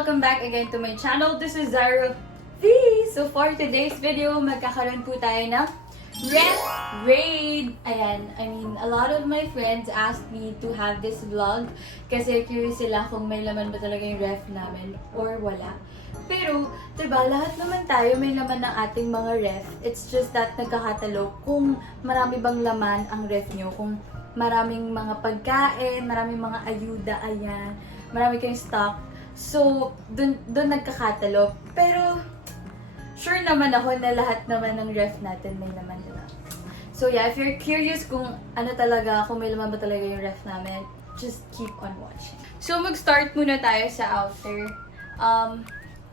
welcome back again to my channel. This is Zara V. So for today's video, magkakaroon po tayo ng ref raid. Ayan, I mean, a lot of my friends asked me to have this vlog kasi curious sila kung may laman ba talaga yung ref namin or wala. Pero, diba, lahat naman tayo may laman ng ating mga ref. It's just that nagkakatalog kung marami bang laman ang ref nyo, kung maraming mga pagkain, maraming mga ayuda, ayan, marami kayong stock. So, dun nagkakatalog. Pero, sure naman ako na lahat naman ng ref natin may laman, diba? So yeah, if you're curious kung ano talaga, kung may laman ba talaga yung ref namin, just keep on watching. So, mag-start muna tayo sa outer.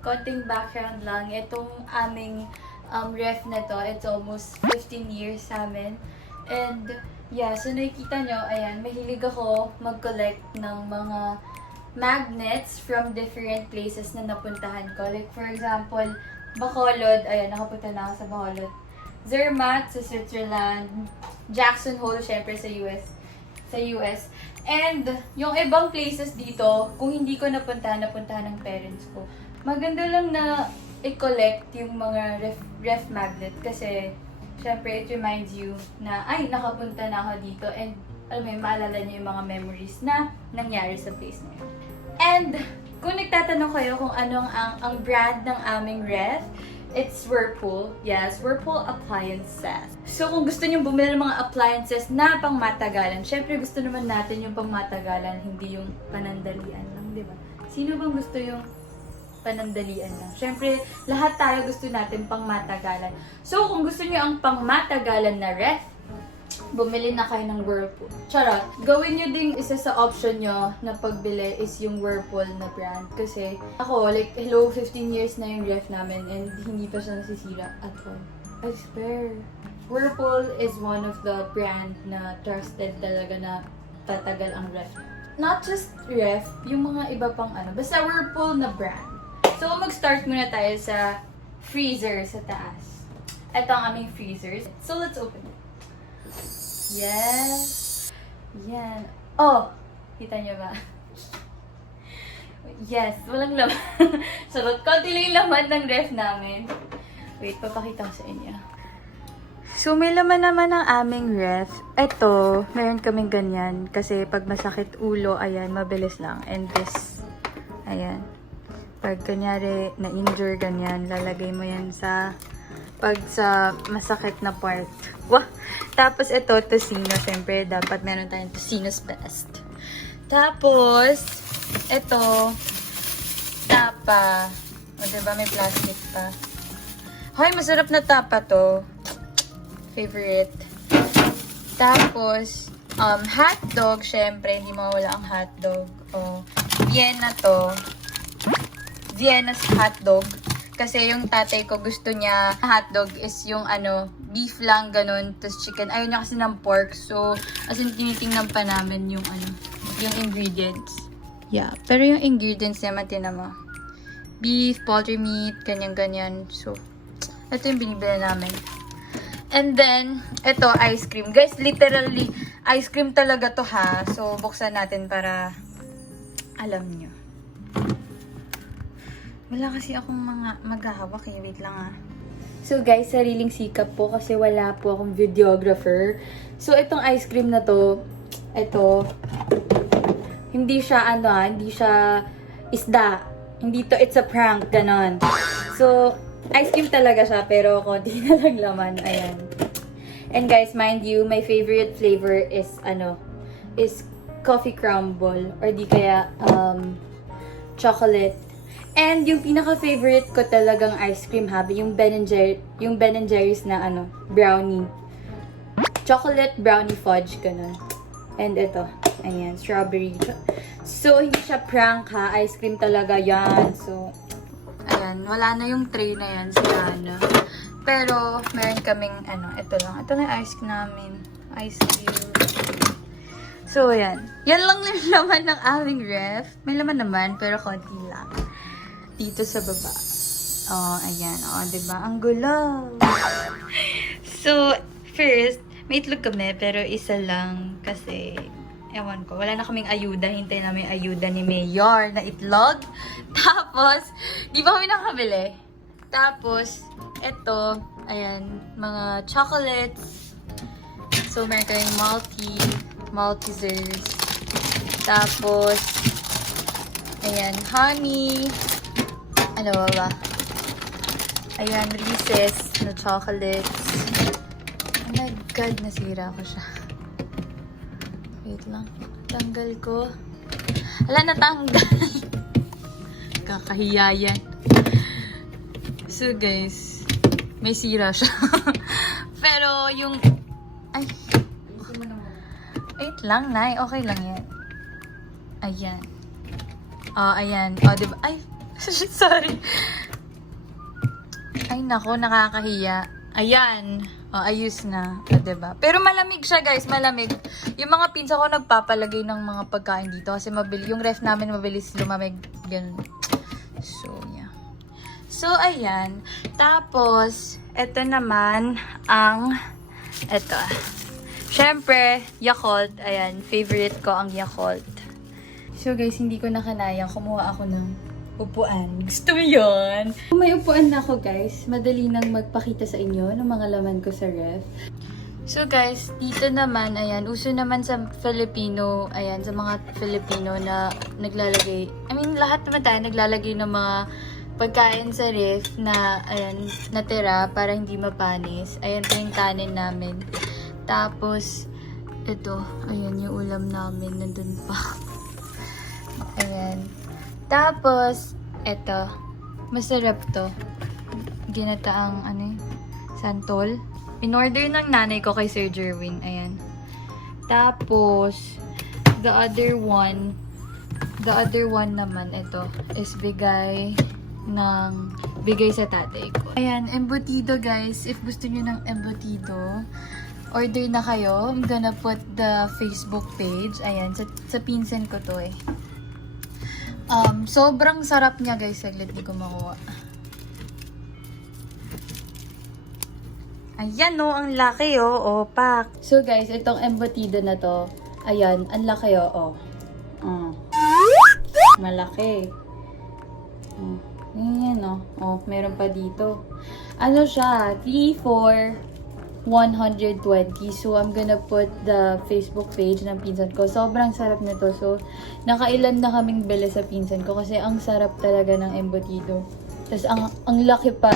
Konting background lang. Itong aming ref na to, it's almost 15 years sa amin. And, yeah, so nakikita nyo, ayan, mahilig ako mag-collect ng mga magnets from different places na napuntahan ko. Like, for example, Bacolod, ayan, nakapunta na ako sa Bacolod. Zermatt sa Switzerland, Jackson Hole, syempre sa US. And, yung ibang places dito, kung hindi ko napuntahan ng parents ko. Maganda lang na i-collect yung mga ref magnet kasi syempre it reminds you na ay nakapunta na ako dito and alam mo yun, maalala niyo yung mga memories na nangyari sa place na yun. And kung nagtatanong kayo kung anong ang brand ng aming ref, it's Whirlpool. Yes, Whirlpool appliances. So kung gusto niyo bumili ng mga appliances na pangmatagalan, syempre gusto naman natin yung pangmatagalan, hindi yung panandalian lang, di ba? Sino bang gusto yung panandalian lang? Syempre, lahat tayo gusto natin pangmatagalan. So, kung gusto niyo ang pangmatagalan na ref, bumili na kayo ng Whirlpool. Charot. Gawin niyo ding isa sa option niyo na pagbili is yung Whirlpool na brand. Kasi ako, like, hello, 15 years na yung ref namin and hindi pa siya nasisira at all. I swear. Whirlpool is one of the brand na trusted talaga na tatagal ang ref. Not just ref, yung mga iba pang ano. Basta Whirlpool na brand. So, mag-start muna tayo sa freezer sa taas. Ito ang aming freezers. So, let's open it. Yes. Yan. Oh! Kita nyo ba? Yes, walang laman. Sarot. Konti lang yung laman ng ref namin. Wait, papakita ko sa inyo. So, may laman naman ang aming ref. Ito, meron kaming ganyan. Kasi pag masakit ulo, ayan, mabilis lang. And this, ayan. Pag kanyari na-injure ganyan, lalagay mo yan sa masakit na part. Wah! Tapos ito, tocino. Siyempre, dapat meron tayong tocino's best. Tapos, ito, tapa. O, diba? May plastic pa. Hoy, masarap na tapa to. Favorite. Tapos, hotdog. Siyempre, hindi mawala ang hotdog. O, Vienna to. Vienna's hotdog. Kasi yung tatay ko gusto niya hotdog is yung ano, beef lang, ganun, tapos chicken. Ayaw niya kasi ng pork. So, as in, tinitingnan pa namin yung ano, yung ingredients. Yeah, pero yung ingredients naman, tinan mo. Beef, poultry meat, ganyan-ganyan. So, ito yung binibili namin. And then, ito, ice cream. Guys, literally, ice cream talaga to ha. So, buksan natin para alam nyo. Wala kasi akong mga maghahawak eh. Wait lang ah. So guys, sariling sikap po kasi wala po akong videographer. So itong ice cream na to, ito, hindi siya ano hindi siya isda. Hindi to, it's a prank, ganon. So, ice cream talaga siya pero konti na lang laman. Ayan. And guys, mind you, my favorite flavor is is coffee crumble or di kaya chocolate. And yung pinaka-favorite ko talagang ice cream hobby, yung Ben & Jerry's na brownie. Chocolate brownie fudge, ganun. And ito, ayan, strawberry. So, hindi siya prank ha, ice cream talaga yan. So, ayan, wala na yung tray na yan, sila na. Pero, meron kaming, ito lang. Ito na yung ice cream namin. Ice cream. So, ayan. Yan lang yung laman ng aming ref. May laman naman, pero konti lang. Dito sa baba. Oh, ayan. Oh, diba? Ang gulaw. So, first, may itlog kami, pero isa lang kasi Ewan ko, wala na kaming ayuda. Hintay namin yung ayuda ni Mayor na itlog. Tapos, di ba kami nakabili? Tapos, eto, ayan, mga chocolates. So, meron kayong Maltesers. Tapos, ayan, honey. Ano ba? Ayan, Reese's na chocolates. Oh my God, nasira ko siya. Wait lang. Tanggal ko. Hala, natanggal. Kakahiya yan. So guys, may sira siya. Pero yung... Ay. Wait lang, Nay. Okay lang yan. Ayan. Ayan. Diba? Ay, sorry. Ay, nako, nakakahiya. Ayan. Ayos na. Diba? Pero malamig siya, guys. Malamig. Yung mga pinsa ko nagpapalagay ng mga pagkain dito kasi yung ref namin mabilis lumamig. Ganun. So, yeah. So, ayan. Tapos, eto naman ang eto. Syempre, Yakult. Ayan. Favorite ko ang Yakult. So, guys, hindi ko na kanayang. Kumuha ako ng upuan. Gusto mo yun? Kung may upuan na ako, guys, madali nang magpakita sa inyo ng mga laman ko sa ref. So, guys, dito naman, ayan, uso naman sa Filipino, ayan, sa mga Filipino na naglalagay, lahat naman tayo naglalagay ng mga pagkain sa ref na, ayan, natira para hindi mapanis. Ayan po yung kanin namin. Tapos, ito, ayan yung ulam namin, nandun pa. Ayan. Tapos, eto. Masarap to. Ginataang, santol. In-order ng nanay ko kay Sir Jerwin. Ayan. Tapos, the other one naman, ito, is bigay sa tatay ko. Ayan, embutido guys. If gusto nyo ng embutido, order na kayo. I'm gonna put the Facebook page. Ayan, sa pinsan ko to eh. Sobrang sarap niya guys. Saglit di ko makuha. Ayan no, ang laki oh. Pak. So guys, itong embutido na to. Ayan, ang laki oh. Malaki. Ayan oh. Meron pa dito. Ano siya? 3 for 120. So, I'm gonna put the Facebook page ng pinsan ko. Sobrang sarap nito. So, nakailan na kaming bili sa pinsan ko kasi ang sarap talaga ng embutido. Tapos, ang laki pa.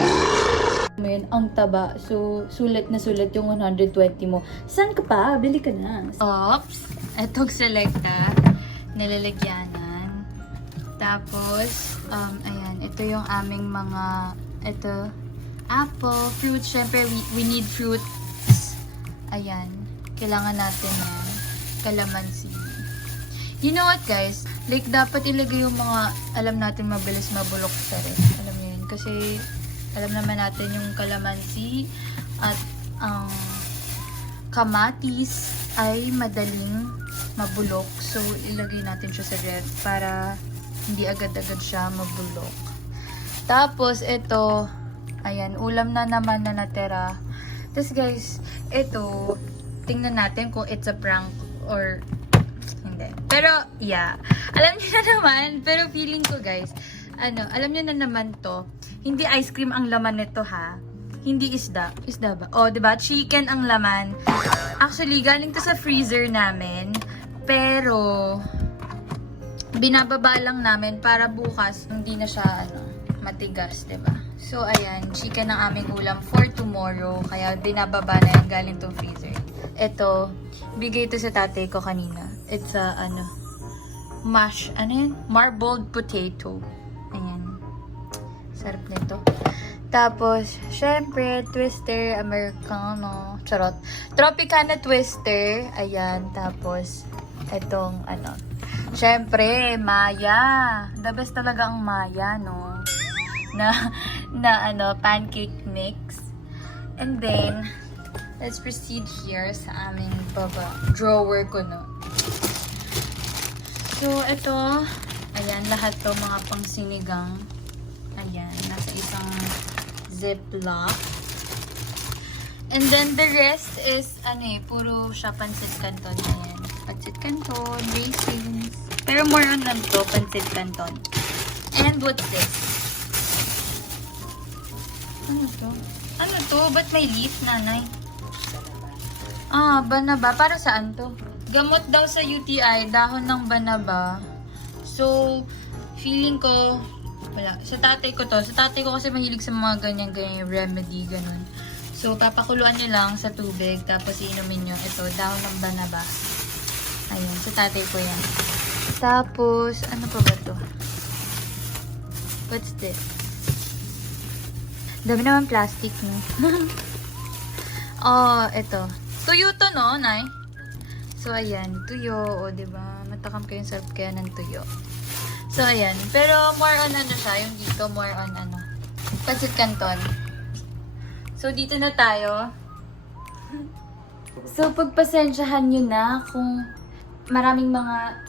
Ang taba. So, sulit na sulit yung 120 mo. Saan ka pa? Bili ka na. Oops. Etong selecta. Nilalagyanan. Tapos, ayan. Ito yung aming mga, apple, fruit. Syempre, we need fruit. Ayan. Kailangan natin yan. Kalamansi. You know what, guys? Like, dapat ilagay yung mga alam natin mabilis mabulok sa rin. Alam mo yun. Kasi, alam naman natin yung kalamansi at ang kamatis ay madaling mabulok. So, ilagay natin siya sa ref para hindi agad-agad siya mabulok. Tapos, ito, ayan, ulam na naman na natira. Tapos guys, ito, tingnan natin kung it's a prank or hindi. Pero, yeah. Alam niyo na naman, pero feeling ko guys, alam niyo na naman to, hindi ice cream ang laman nito ha. Hindi isda. Isda ba? Oh, diba? Chicken ang laman. Actually, galing to sa freezer namin. Pero, binababa lang namin para bukas, hindi na siya, matigas, diba? So, ayan, chicken ang aming ulam for tomorrow. Kaya, binababa na yan galing tong freezer. Ito, bigay ito sa tatay ko kanina. It's a, marbled potato. Ayan. Sarap nito. Tapos, syempre, Twister, Americano, charot. Tropicana Twister. Ayan, tapos, itong, syempre, Maya. The best talaga ang Maya, no? na pancake mix. And then, let's proceed here sa aming drawer ko, no? So, ito, ayan, lahat to mga pang sinigang. Ayan, nasa isang ziplock. And then, the rest is, puro siya pansit canton. Ayan. pancit canton, raisins. Pero more on lang to, pancit canton. And what's this? Ano to? Ano to? Ba't may leaf, nanay? Ah, banaba. Para saan to? Gamot daw sa UTI, dahon ng banaba. So, feeling ko, wala. Sa tatay ko to. Sa tatay ko kasi mahilig sa mga ganyan-ganyan remedy, ganun. So, papakuluan nyo lang sa tubig, tapos iinumin nyo. Ito, dahon ng banaba. Ayun, sa tatay ko yan. Tapos, ano pa ba to? What's this? Dami naman plastic, no? Oh, ito. Tuyo to, no, Nay? So, ayan. Tuyo, o, diba? Matakam ko yung sarap kaya ng tuyo. So, ayan. Pero, more on ano siya. Yung dito, more on ano. Pancit canton. So, dito na tayo. So, pagpasensyahan nyo na kung maraming mga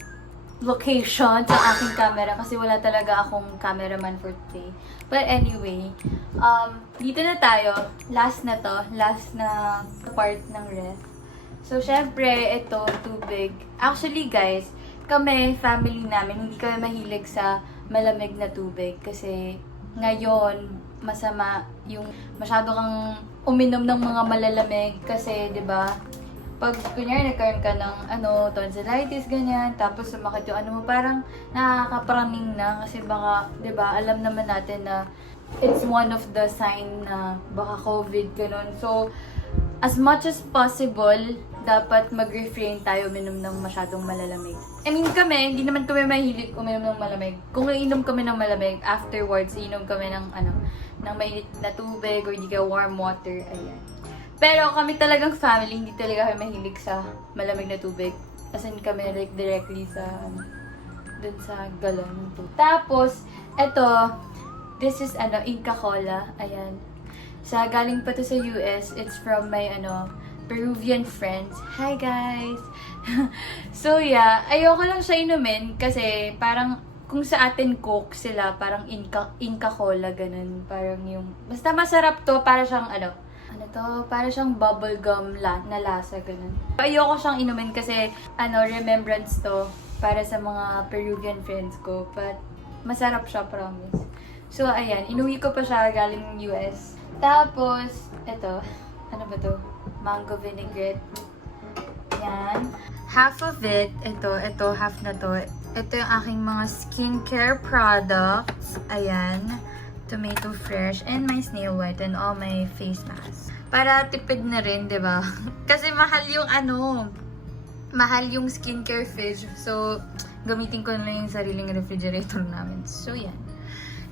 location sa aking camera kasi wala talaga akong cameraman for today. But anyway, dito na tayo. Last na to. Last na part ng ref. So, syempre, ito, tubig. Actually, guys, kami, family namin, hindi kami mahilig sa malamig na tubig. Kasi, ngayon, masama yung masyado kang uminom ng mga malalamig. Kasi, di ba, pag kunyari nagkaroon ka ng tonsillitis, ganyan, tapos sumakit yung mo, parang nakakapraning na kasi baka, 'di ba, alam naman natin na it's one of the sign na baka COVID, ganun. So, as much as possible, dapat mag-refrain tayo uminom ng masyadong malalamig. I mean kami, hindi naman kami mahilig uminom ng malamig. Kung iinom kami ng malamig, afterwards, iinom kami ng ng mainit na tubig or hindi ka warm water, ayan. Pero kami talagang family, hindi talaga kami mahilig sa malamig na tubig. As in kami like directly sa, dun sa galon ng tubig. Tapos, eto, this is Inca Cola. Ayan. Galing pa to sa US. It's from my, Peruvian friends. Hi guys! So yeah, ayoko lang siya inumin kasi parang kung sa atin Coke sila, parang Inca Cola, ganun. Parang yung, basta masarap to, para siyang para siyang bubble gum na lasa, ganun. Ayoko siyang inumin kasi, remembrance to para sa mga Peruvian friends ko. But, masarap siya, promise. So, ayan. Inuwi ko pa siya galing US. Tapos, ito. Ano ba to? Mango vinaigrette. Yan. Half of it, ito, half na to. Ito yung aking mga skincare products. Ayan. Tomato fresh, and my snail white, and all my face masks. Para tipid na rin, di ba? Kasi mahal yung skincare fridge. So, gamitin ko na lang yung sariling refrigerator namin. So, yan.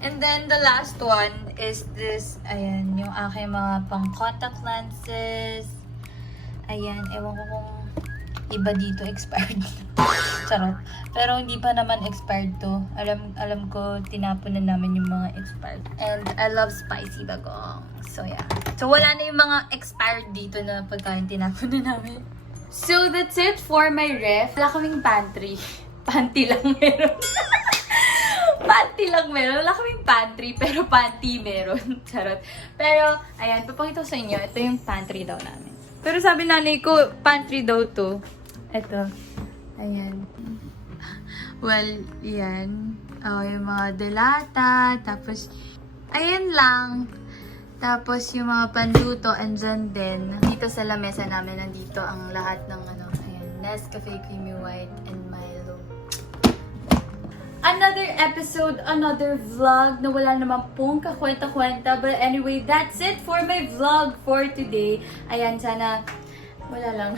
And then, the last one is this, ayan, yung aking mga pang contact lenses. Ayan, ewan ko kung iba dito expired. Charot. Pero hindi pa naman expired to. Alam ko, tinapon na namin yung mga expired. And I love spicy bagong. So, yeah. So, wala na yung mga expired dito na pagkain tinapon na namin. So, that's it for my ref. Wala kaming pantry. Panty lang meron. Panty lang meron. Wala kaming pantry, pero panty meron. Charot. Pero, ayan, papakita ko sa inyo. Ito yung pantry daw namin. Pero sabi nanay ko, pantry daw to. Ito. Ayan. Well, yan. Yung mga delata. Tapos, ayan lang. Tapos, yung mga panluto. And then, dito sa lamesa namin, nandito ang lahat ng ayan. Nescafe Creamy White and Milo. Another episode, another vlog na wala naman pong kakwenta-kwenta. But anyway, that's it for my vlog for today. Ayan, sana wala lang.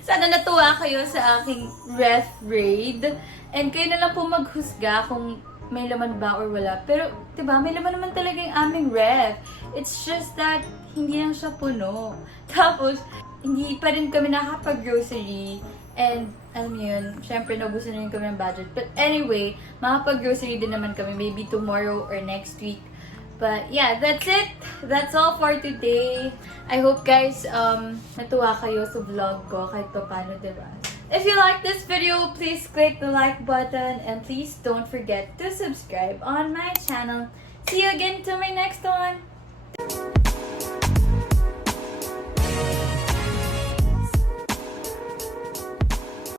Sana natuwa kayo sa aking ref raid. And kayo na lang po maghusga kung may laman ba or wala. Pero, diba, may laman naman talaga yung aming ref. It's just that, hindi lang siya puno. Tapos, hindi pa rin kami nakapag-grocery. And, alam niyo yun, syempre, naubusan na rin kami ng budget. But anyway, makapag-grocery din naman kami. Maybe tomorrow or next week. But yeah, that's it. That's all for today. I hope guys, natuwa kayo sa vlog ko kahit pa paano, diba? If you like this video, please click the like button and please don't forget to subscribe on my channel. See you again to my next one.